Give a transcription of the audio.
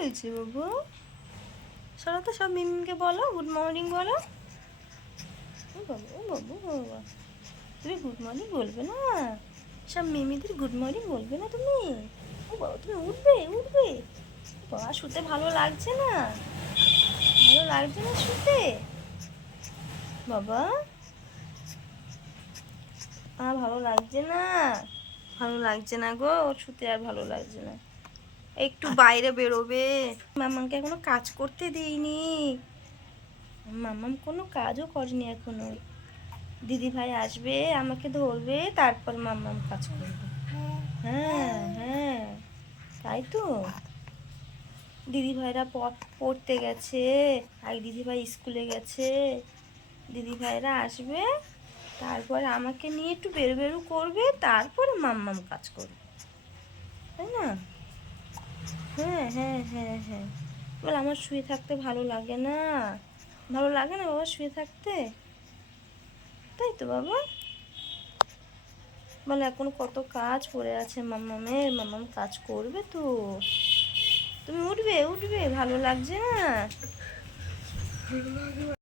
হয়েছে বাবু? সরো তো, সব মিমিকে বলো গুড মর্নিং বলো। ও বাবু, ও বাবু, ও বাবা, তুমি গুড মর্নিং বলবে না? সব মিমিদের গুড মর্নিং বলবে না তুমি? ও বাবা, তুমি উঠবে উঠবে? বাবা, শুতে ভালো লাগছে না? ভালো লাগছে না শুতে বাবা? ভালো লাগছে না? ভালো লাগছে না গো, শুতে আর ভালো লাগছে না। একটু বাইরে বেরোবে। মামাকে এখনো কাজ করতে দিইনি। মামাম কোনো কাজও করেনি এখনো। দিদি ভাই আসবে, আমাকে ধরবে, তারপর মামাম কাজ করবে। হ্যাঁ হ্যাঁ, তাই তো। দিদি ভাইরা পড়তে গেছে, আর দিদি ভাই স্কুলে গেছে। দিদি ভাইরা আসবে, তারপরে আমাকে নিয়ে একটু বেরু বেরু করবে, তারপরে মাম্মাম কাজ করবে, তাই না? হ্যাঁ হ্যাঁ হ্যাঁ হ্যাঁ। বলে আমার শুয়ে থাকতে ভালো লাগে না? ভালো লাগে না বাবা শুয়ে থাকতে? তাই তো বাবা। বলে এখন কত কাজ পড়ে আছে মাম্মামের, মাম্মাম কাজ করবে তো। তুমি উঠবে উঠবে, ভালো লাগছে না?